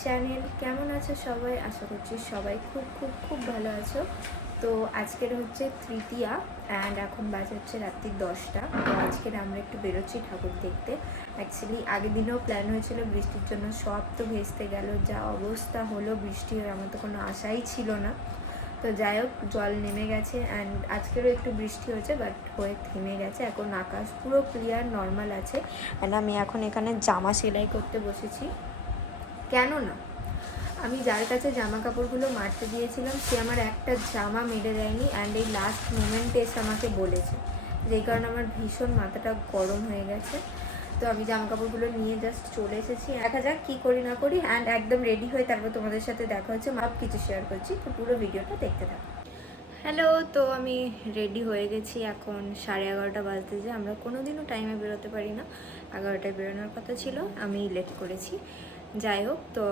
Channel. কেমন আছো সবাই? আশা করছি সবাই খুব খুব খুব ভালো আছো। তো আজকের হচ্ছে তৃতীয়া অ্যান্ড এখন বাজে হচ্ছে রাত্রি 10টা। তো আজকের আমরা একটু বেরোচ্ছি ঠাকুর দেখতে। অ্যাকচুয়ালি আগের দিনেও প্ল্যান হয়েছিল, বৃষ্টির জন্য সব তো ভেস্তে গেল। যা অবস্থা হলো বৃষ্টি হয়ে, আমার তো কোনো আশাই ছিল না। তো যাই হোক, জল নেমে গেছে অ্যান্ড আজকেরও একটু বৃষ্টি হয়েছে, বাট হয়ে থেমে গেছে। এখন আকাশ পুরো ক্লিয়ার নর্মাল আছে। অ্যান্ড আমি এখন এখানে জামা সেলাই করতে বসেছি। কেন না, আমি যার কাছে জামা কাপড়গুলো মারতে দিয়েছিলাম সে আমার একটা জামা মেরে দেয়নি অ্যান্ড এই লাস্ট মোমেন্টে এসে আমাকে বলেছে, যেই কারণে আমার ভীষণ মাথাটা গরম হয়ে গেছে। তো আমি জামা কাপড়গুলো নিয়ে জাস্ট চলে এসেছি। দেখা যাক কী করি না করি। অ্যান্ড একদম রেডি হয়ে তারপর তোমাদের সাথে দেখা হচ্ছে, সব কিছু শেয়ার করছি। তো পুরো ভিডিওটা দেখতে থাকো। হ্যালো, তো আমি রেডি হয়ে গেছি। এখন 11:30 বাজতেছে। আমরা কোনো দিনও টাইমে বেরোতে পারি না, 11টায় বেরোনোর কথা ছিল, আমি লেট করেছি। যাই হোক, তো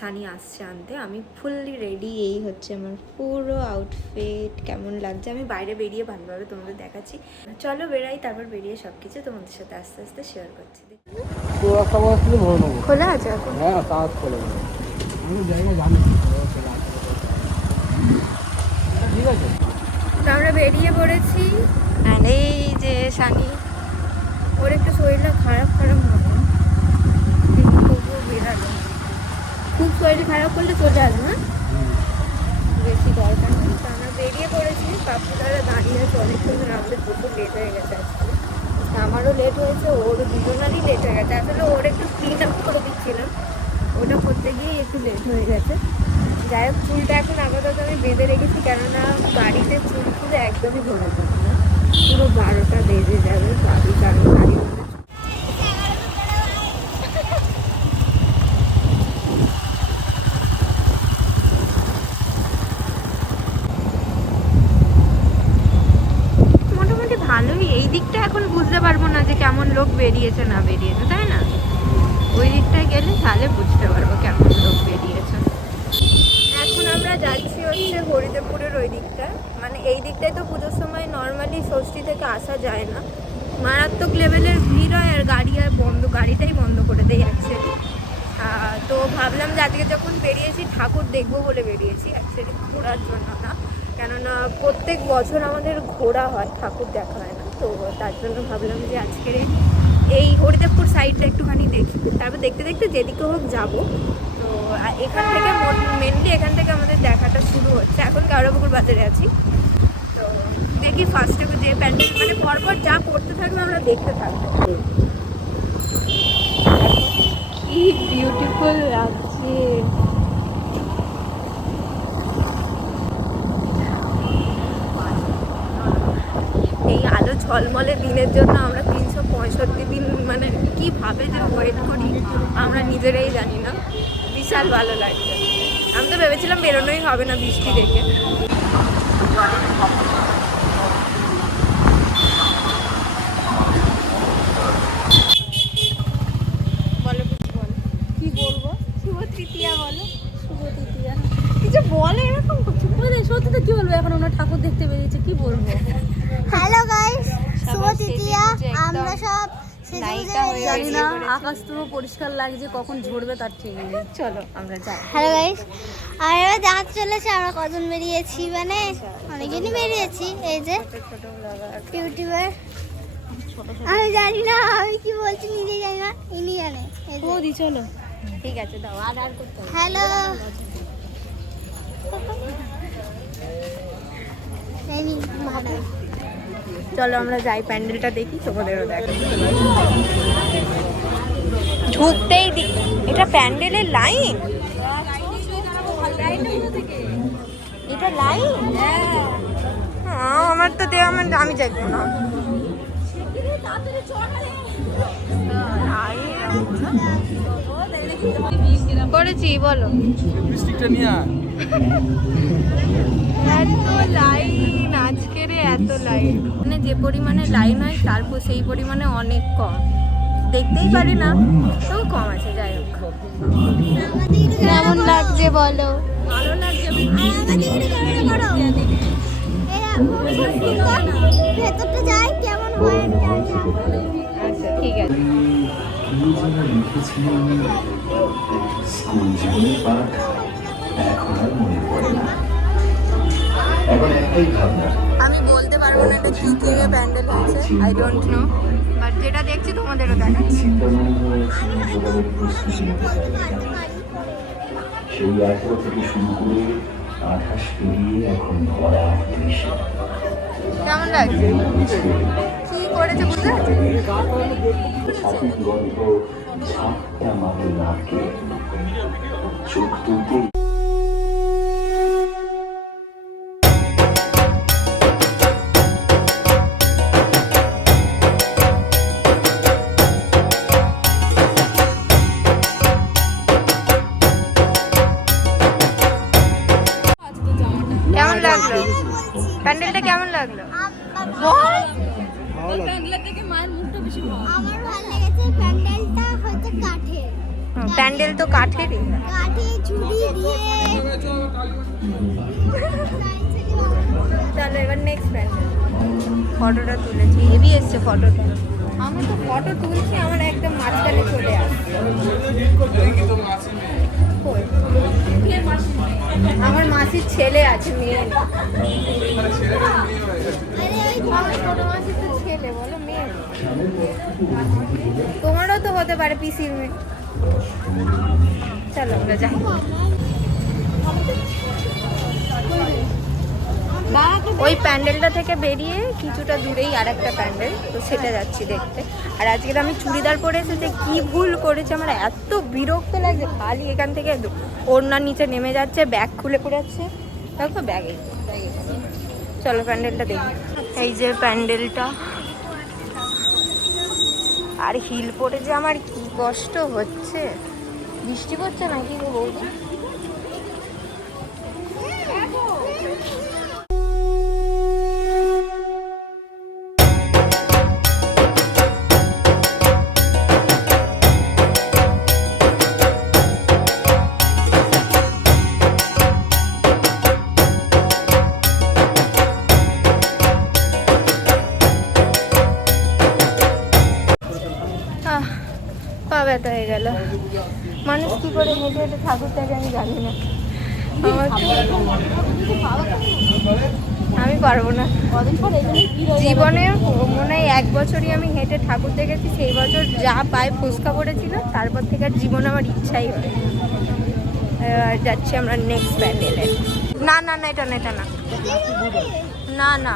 সানি আসছে আনতে। আমি ফুললি রেডি, এই হচ্ছে আমার পুরো আউটফিট। কেমন লাগছে আমি বাইরে বেরিয়ে ভালোভাবে তোমাদের দেখাচ্ছি। চলো বেরাই, তারপর বেরিয়ে সব কিছু তোমাদের সাথে আস্তে আস্তে শেয়ার করছি। খোলা আছে এখন? হ্যাঁ, ঠিক আছে। তো আমরা বেরিয়ে পড়েছি। অ্যান্ড এই যে সানি, ওর একটু শরীরটা খারাপ খারাপ মতো, কিন্তু তবুও বেরালো। খুব শরীর খারাপ করলে চলে আসবে, হ্যাঁ, বেশি দরকার নেই। তো আমরা বেরিয়ে পড়েছি। কাকুদারা দাঁড়িয়ে আছে অনেকক্ষণ ধরে, আমাদের প্রচুর লেট হয়ে গেছে আজকে। আমারও লেট হয়েছে, ওরও, দুজনারই লেট হয়ে গেছে। আসলে ওর একটু ক্লিন আপ করে দিচ্ছিলাম, ওটা করতে গিয়ে একটু লেট হয়ে গেছে। যাই হোক, চুলটা এখন আপাতত আমি বেঁধে রেখেছি, কেননা গাড়িতে চুল খুলে একদমই ধরে যাবে না, পুরো 12টা বেজে যাবে গাড়ি, কারণ গাড়ির মধ্যে মোটামুটি ভালোই। এই দিকটা এখন বুঝতে পারবো না যে কেমন লোক বেরিয়েছে না বেরিয়েছে, তাই না? ওই দিকটায় গেলে তাহলে বুঝতে পারবো কেমন লোক বেরিয়েছে। এখন আমরা যাচ্ছি হচ্ছে হরিদেবপুরের ওই দিকটায়। মানে এই দিকটায় তো পুজোর সময় নর্মালি ষষ্ঠী থেকে আসা যায় না, মারাত্মক লেভেলের ভিড় হয়, আর গাড়িটাই বন্ধ করে দেয় অ্যাকচুয়ালি। তো ভাবলাম যে আজকে যখন বেরিয়েছি ঠাকুর দেখবো বলে বেরিয়েছি, অ্যাকচুয়ালি ঘোরার জন্য না, কেননা প্রত্যেক বছর আমাদের ঘোরা হয়, ঠাকুর দেখা হয় না। তো তার জন্য ভাবলাম যে আজকের এই হরিদেবপুর সাইডটা একটুখানি দেখি, তারপর দেখতে দেখতে যেদিকে হোক যাবো। তো এখান থেকে মেনলি এখান থেকে আমাদের দেখাটা শুরু হচ্ছে। এখন কাউরাপুকুর বাজারে আছি। তো দেখি ফার্স্টে যে প্যান্ডেল, মানে পরপর যা করতে থাকবে আমরা দেখতে থাকবো। কি বিউটিফুল লাগছে। এই আলো ঝলমলে দিনের জন্য আমরা 365 দিন মানে কীভাবে যে ওয়েট করি আমরা নিজেরাই জানি না। বিশাল ভালো লাগছে। আমি তো ভেবেছিলাম বেরোনোই হবে না বৃষ্টি দেখে। বলো কিছু, বলো কি বলবো। শুভ তৃতীয়া বলো, শুভ তৃতীয়া কিছু বলে, এরকম করছো বলে। সত্যি তো কি বলবো, এখন ওনার ঠাকুর দেখতে বেরিয়েছে, কি বলবো। হ্যালো গাইস, শুভ তৃতীয়া। আমরা সব জানি না, আকাশ পুরো পরিষ্কার লাগছে, কখন ঝরবে তার ঠিক নেই। চলো আমরা যাই। হ্যালো গাইস, আর এবার জাহাজ চলেছে। আমরা কজন বেরিয়েছি, মানে অনেকজনই বেরিয়েছি। এই যে ছোট ব্লগার, ইউটিউবার, আমি জানি না, আমি কি বলছি নিজেই জানি না, ইনি জানে। বৌদি চলো, ঠিক আছে দাও, আর করতে হবে। হ্যালো, চলো আমরা যাই, প্যান্ডেলটা দেখি, তোমাদেরও দেখো। ঢুকতেই এটা প্যান্ডেলের লাইন, এটা লাইন। আমার তো দেওয়া, আমি যাইবো না। করেছি বলো, এত লাইন আজকের, এত লাইন, মানে যে পরিমাণে লাইন হয় তারপর সেই পরিমাণে অনেক কম, দেখতেই পারি না, তো কম আছে। যাই হোক, কেমন লাগছে বলো? ভালো লাগছে। ভেতরটা যাই, কেমন হয় আচ্ছা ঠিক আছে। যেন লিখেছিলেন স্কুল জীবনের পাঠ এখন আর মনে পড়ে না। এখন একটাই ভাবনা, আমি বলতে পারবো না এটা কি থেকে প্যান্ডেল হয়েছে, আই ডোন্ট নো, বাট যেটা দেখছি তোমাদেরও দেখাচ্ছি। চিন্তাময় জোগাড়ের প্রস্তুতি নিতে চাই। সেই 18 থেকে শুরু করে 28 পেরিয়ে এখন ভরা 30। কেমন লাগছে? কি করেছে বুঝতে পারছি? ছাতির গল্প ঝাপটা মারে নাকে, চোখ তুলতে কেমন লাগলো প্যান্ডেলটা? কেমন লাগলো? আমার ভালো লেগেছে। প্যান্ডেলটা হচ্ছে কাঠের। প্যান্ডেল তো কাঠেরই। কাঠে ঝুড়ি দিয়ে চলো এবার নেক্সট প্যান্ডেল। ফটোটা তুলেছি, হেভি এসছে ফটোটা। আমি তো ফটো তুলছি, আমার একদম মাঝখানে চলে আসছে। কই? আমার মাসির ছেলে আছে, মেয়ে না। আমার ছোট মাসির তো ছেলে, বলো মেয়ে না। তোমারও তো হতে পারে পিসির মেয়ে। চলো আমরা যাই। ওই প্যান্ডেলটা থেকে বেরিয়ে কিছুটা দূরেই আর একটা প্যান্ডেল, তো সেটা যাচ্ছি দেখতে। আর আজকে আমি চুড়িদার পরে এসেছি, কি ভুল করেছে আমার এত বিরক্ত লাগছে। খালি এখান থেকে ওড়নার নিচে নেমে যাচ্ছে, ব্যাগ খুলে পড়াচ্ছে। দেখো ব্যাগে। চলো প্যান্ডেলটা দেখি। এই যে প্যান্ডেলটা, আর হিল পরে যে আমার কি কষ্ট হচ্ছে। বৃষ্টি পড়ছে নাকি গো বৌদি? পা ব্যথা হয়ে গেল। মানুষ কি করে হেঁটে হেঁটে ঠাকুর থাকে আমি জানি না। আমার আমি পারবো না। জীবনে মনে হয় 1 বছরই আমি হেঁটে ঠাকুর দেখেছি, সেই বছর যা পায়ে ফুসকা পড়েছিল, তারপর থেকে আর জীবনে আমার ইচ্ছাই হয়। যাচ্ছি আমরা নেক্সট প্যান্ডেলে। না না না, এটা না, এটা না, না না।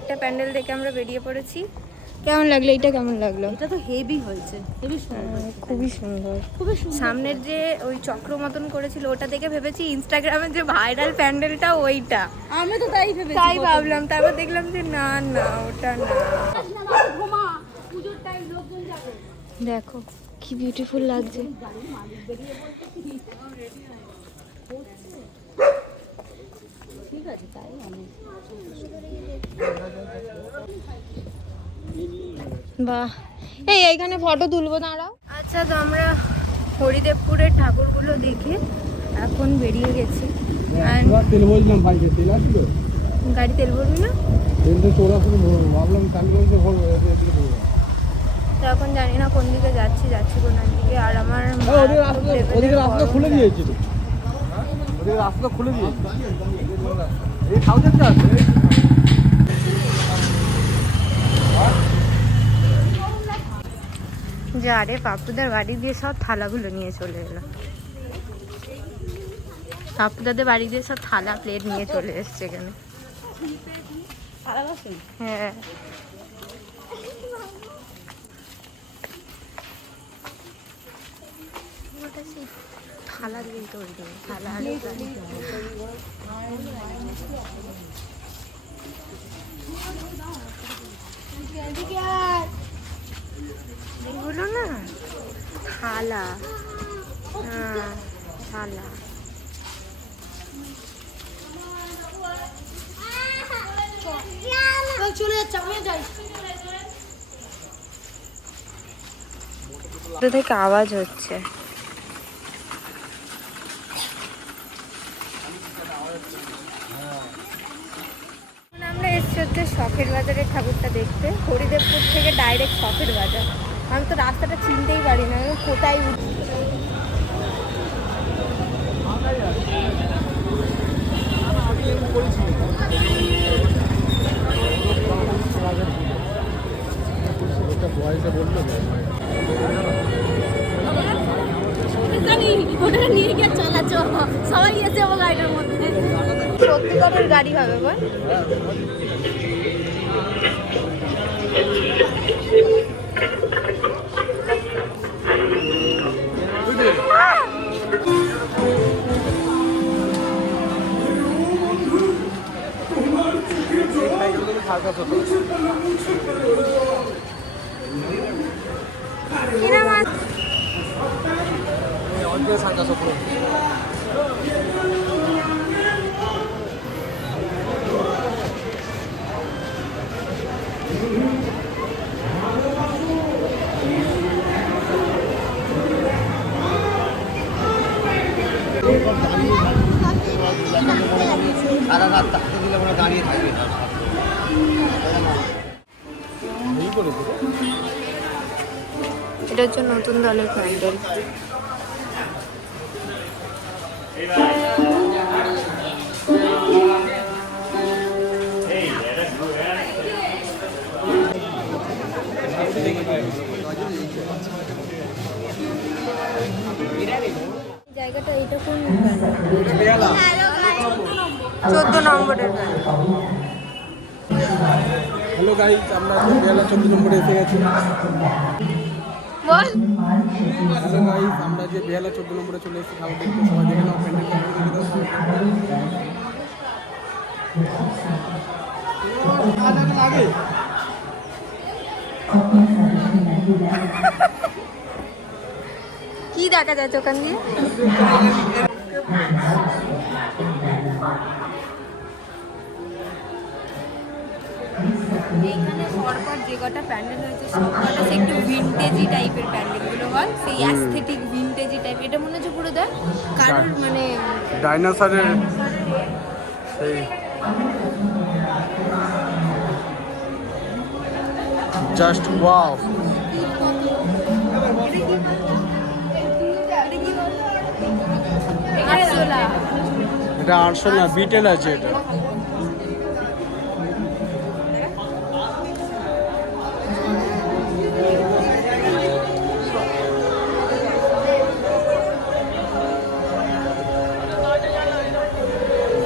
একটা প্যান্ডেল দেখে আমরা বেরিয়ে পড়েছি। কেমন লাগলো? এটা কেমন লাগলো? এটা তো হেভি হয়েছে, হেভি সুন্দর, খুবই সুন্দর। খুবই সুন্দর। সামনের যে ওই চক্র মতন করেছিল, ওটা দেখে ভেবেছি ইনস্টাগ্রামে যে ভাইরাল প্যান্ডেলটা ওইটা। আমি তো তাই ভেবেছি, তাই ভাবলাম, তারপর দেখলাম যে না না, ওটা না। দেখো কি বিউটিফুল লাগছে। ঠিক আছে, তাই অনেক। বাহ, এইখানে ফটো তুলবো, দাঁড়াও। আচ্ছা, তো আমরা হরিদেবপুরের ঠাকুরগুলো দেখে এখন বেরিয়ে গেছি। তেল বলছিলাম ভাইকে, তেল আসলো? গাড়ি তেল ভরবি না? তেলটা চোরা শুরু ভরবো, ভাবলাম কালীগঞ্জে ভরবো, এদিকে ভরবো। তো এখন জানি না কোন দিকে যাচ্ছি কোন দিকে। আর আমার ওদিকে রাস্তা খুলে দিয়েছি, ওদিকে রাস্তা খুলে দিয়েছি। এই খাওয়াতে আছে যা রে, পাপুদার বাড়ি দিয়ে সব থালাগুলো নিয়ে চলে এলো। পাপুদাদের বাড়ি দিয়ে সব থালা প্লেট নিয়ে চলে এসছে এখানে। হ্যাঁ, থালা দিয়ে তৈরি, থালা এগুলো না থালা। হ্যাঁ থালা। থেকে আওয়াজ হচ্ছে। আমরা এসছি হচ্ছে শখের বাজারের ঠাকুরটা দেখতে, হরিদেবপুর থেকে ডাইরেক্ট শখের বাজার। আমি তো রাস্তাটা চিনতেই পারি না, আমি কোথায় উঠছি। নিয়ে গিয়ে চালাচ্ছ সবাই এসে আমার গাড়িটার মধ্যে সত্যিকারের গাড়ি হবে বল। সারা রাত থাকতে দিলে আমরা দাঁড়িয়ে থাকবে এটা হচ্ছে নতুন দলের প্যান্ডেল। জায়গাটা এটা কোন 14 নম্বরের হ্যালো গাইস, আমরা বেলা 14 নম্বরে এসে গেছি। বল। হ্যালো গাইস, আমরা যে বেলা 14 নম্বরে চলে এসেছি ঠাকুর দেখতে। সবাই দেখে নাও প্যান্ডেলটা। লাগে কি দেখা যাচ্ছে ওখান দিয়ে? এইখানে পরপর যে কটা প্যান্ডেল হয়েছে সব কটা সে একটু ভিন্টেজি টাইপের প্যান্ডেলগুলো বল, সেই অ্যাস্থেটিক ভিন্টেজি টাইপ। এটা মনে হচ্ছে পুরো দেখ কারোর মানে ডাইনোসরের সেই জাস্ট ওয়াও। এটা 800 না, বিটেল আছে এটা।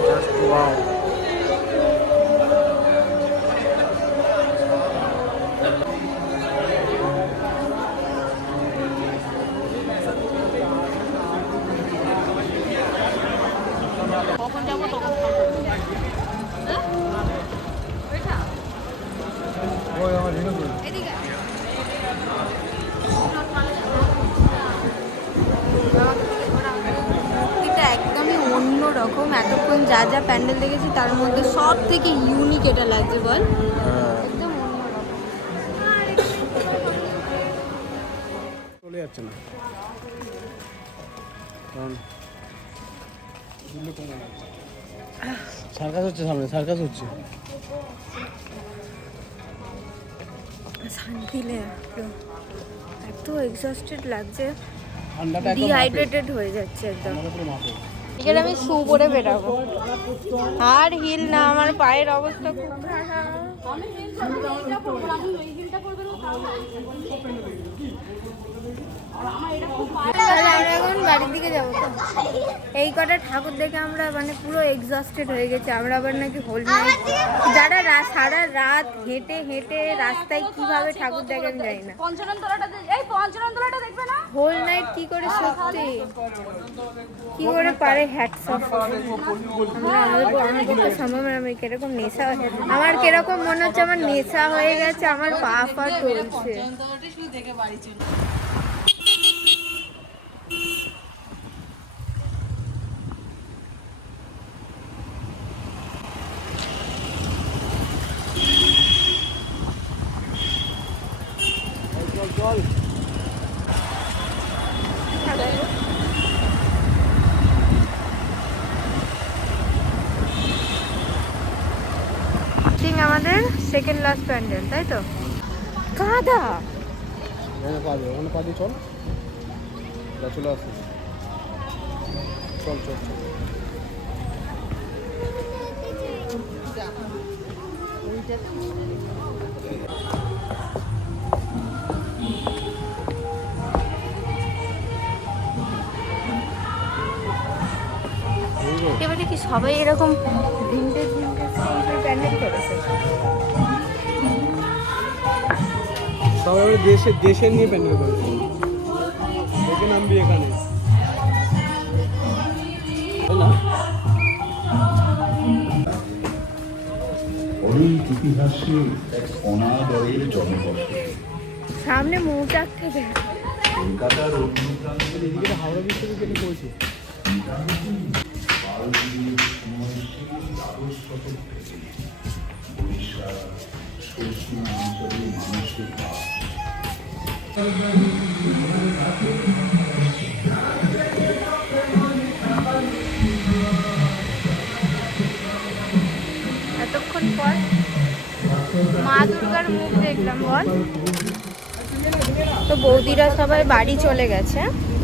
Just wow. এটা একদমই অন্যরকম। এতক্ষণ যা যা প্যান্ডেল দেখেছি তার মধ্যে সব থেকে ইউনিক এটা লাগছে বল, একদম অন্যরকম। চলে যাচ্ছে না কারণ সার্কাস হচ্ছে, সামনে সার্কাস হচ্ছে। শান্তি লাগলো, এত এক্সস্টেড লাগছে, ঠান্ডাটা একদম ডিহাইড্রেটেড হয়ে যাচ্ছে একদম। পুরো মাপে। এখানে আমি শু পরে বেরাবো, আর হিল না, আমার পায়ের অবস্থা খুব খারাপ। তাহলে আমরা এখন বাড়ির দিকে যাবো তো। এই কটা ঠাকুর দেখে আমরা মানে পুরো এক্সস্টেড হয়ে গেছি। আমরা আবার নাকি হোল নাইট, যারা সারা রাত হেঁটে হেঁটে রাস্তায় কিভাবে ঠাকুর দেখে আমি জানি না। হোল নাইট কি করে, সত্যি কি করে পারে, হ্যাটস অফ। আমার পক্ষে সম্ভব না। আমি কিরকম নেশা, আমার কিরকম মনে হচ্ছে আমার নেশা হয়ে গেছে, আমার পা পা টলছে। চল আমাদের সেকেন্ড লাস্ট প্যান্ডেল, তাই তো? কাদা ওখানে পা দিয়ে চল, চলে আসছে। চল চল চল এবারে কি সবাই এরকম ভিন্টেজ টাইপের প্যান্ডেল করেছে? সবাই দেশের নিয়ে প্যান্ডেল করেছে। দেখে নামবি এখানে অনেক ইতিহাসে এক অনাদরের জনবসতি। সামনে মৌচাক থেকে কলকাতার অন্য প্রান্তে এদিকে হাওড়া বিশ্ববিদ্যালয়ে পৌঁছে মানুষের এতক্ষণ পর মা দুর্গার মুখ দেখলাম বল। তো বৌদিরা সবাই বাড়ি চলে গেছে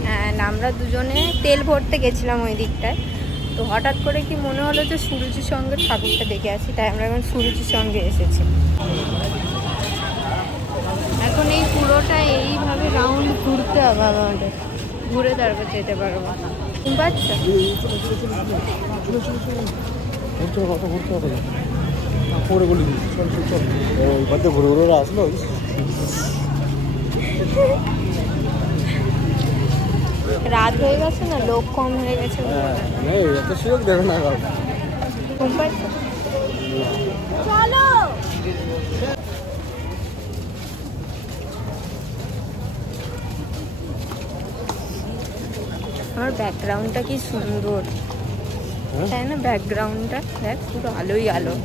অ্যান্ড আমরা দুজনে তেল ভরতে গেছিলাম ওই দিকটায়। তো হঠাৎ করে কি মনে হলো যে সুরুচির সঙ্গে ঠাকুরটা দেখে আসি, তাই আমরা এখন সুরুচির সঙ্গে এসেছি। এখন এই পুরোটা এইভাবে রাউন্ড ঘুরতে হবে আমাদের, ঘুরে তারপর যেতে পারবো। বাচ্চা কত ঘুরতে হবে পরে বলে দিচ্ছি। চল চল চল ওই বাদে ঘুরে ঘুরে ওরা আসলো। রাত হয়ে গেছে না, লোক কম হয়ে গেছে। এত সুযোগ দেবে না চলো আমার ব্যাকগ্রাউন্ডটা কি সুন্দর, তাই না? ব্যাকগ্রাউন্ডটা দেখ, পুরো আলোই আলো।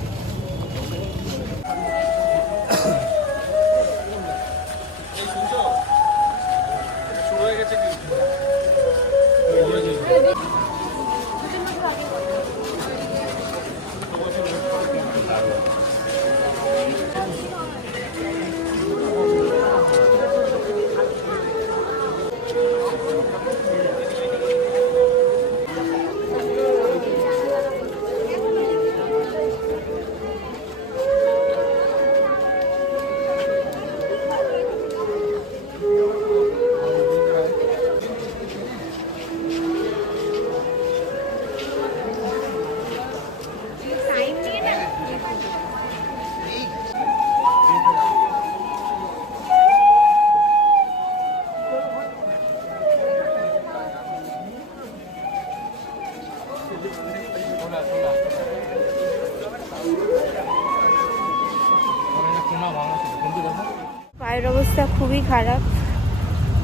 পায়ের অবস্থা খুবই খারাপ।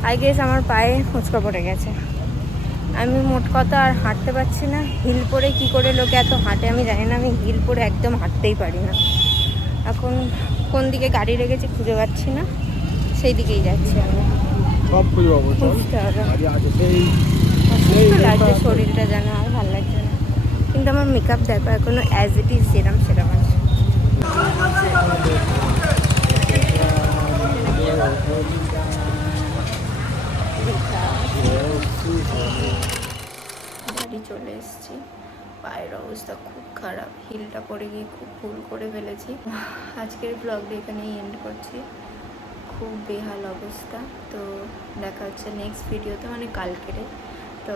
আই গেস আমার পায়ে হোঁচকা পড়ে গেছে। আমি মোট কথা আর হাঁটতে পারছি না। হিল পরে কি করে লোকে এত হাঁটে আমি জানি না, আমি হিল পরে একদম হাঁটতেই পারি না। এখন কোন দিকে গাড়ি রেখেছি খুঁজে পাচ্ছি না, সেই দিকেই যাচ্ছি আমি। সব খুঁজে পাবো, খুঁজতে হবে। সেই অসুস্থ লাগছে শরীরটা, যেন আর ভালো লাগছে না। কিন্তু আমার মেকআপ দেখো এখনো অ্যাজ ইট ইজ সেরম সেরম আছে। বাড়ি চলে এসেছি। পায়ের অবস্থা খুব খারাপ, হিলটা পরে গিয়ে খুব ভুল করে ফেলেছি। আজকের ব্লগটা এখানেই এন্ড করছি। খুব বেহাল অবস্থা। তো দেখা হচ্ছে নেক্সট ভিডিওতে, মানে কালকেরে। তো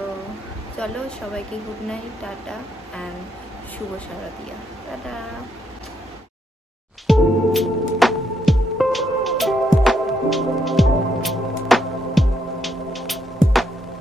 চলো, সবাইকে গুড নাইট, টাটা অ্যান্ড শুভ শারদিয়া, টাটা।